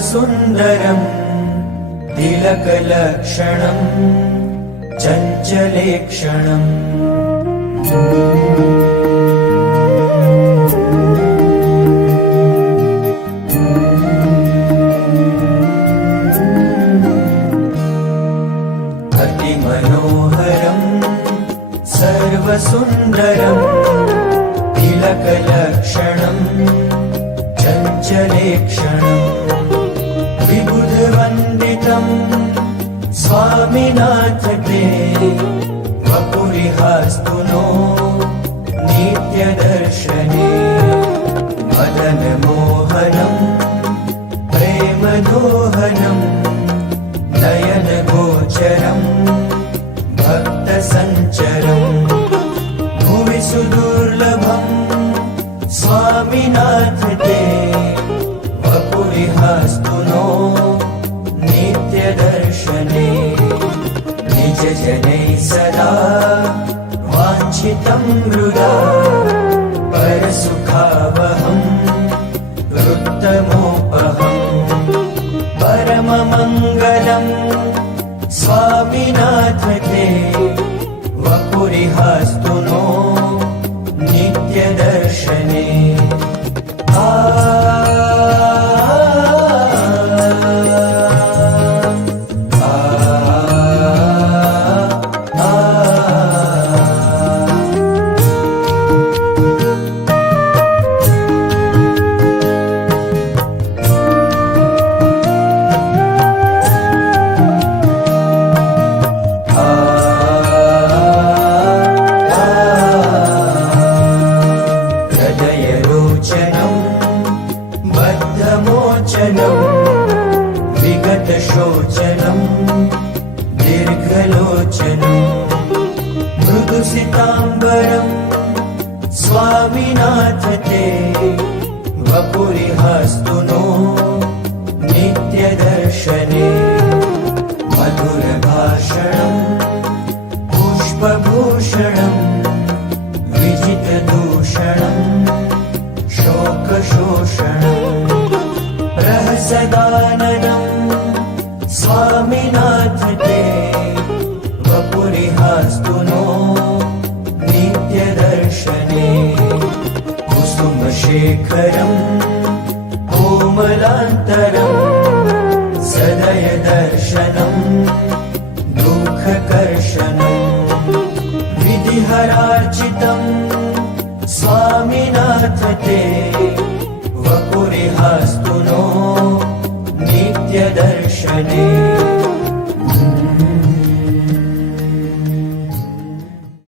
सर्वसुन्दरम् तिलकलक्षणम् चञ्चलेक्षणम् अतिमनोहरम् सर्वसुन्दरम् तिलकलक्षणम् चञ्चलेक्षणम् विबुधवन्दितम् स्वामिनाथ ते वपुरिहास्तु नो नित्यदर्शने मदनमोहनम् प्रेमदोहनम् नयनगोचरम् भक्तसञ्चरम् भुवि सुदुर्लभम् स्वामिनाथ ते वपुरिहास्तु नो नित्यदर्शने निजजनैः सदा वाञ्छितं हृदा परसुखावहम् रुत्तमोपहम् परममङ्गलम् स्वामिनाथ ते वपुरिहास्तु नो नित्यदर्शने विगतशोचनम् दीर्घलोचनम् मृदुसिताम्बरम् स्वामिनाथ ते वपुरिहास्तु नो नित्यदर्शने मधुरभाषणम् पुष्पभूषणम् विजितदूषणम् शोकशोषणम् रहसदाननम् स्वामिनाथ ते वपुरिहास्तु नो नित्यदर्शने कुसुमशेखरम् कोमलान्तरम् सदयदर्शनम् दुःखकर्षणम् विधिहरार्चितम् स्वामिनाथ ते वपुरिहास्तु नो नित्यदर्शने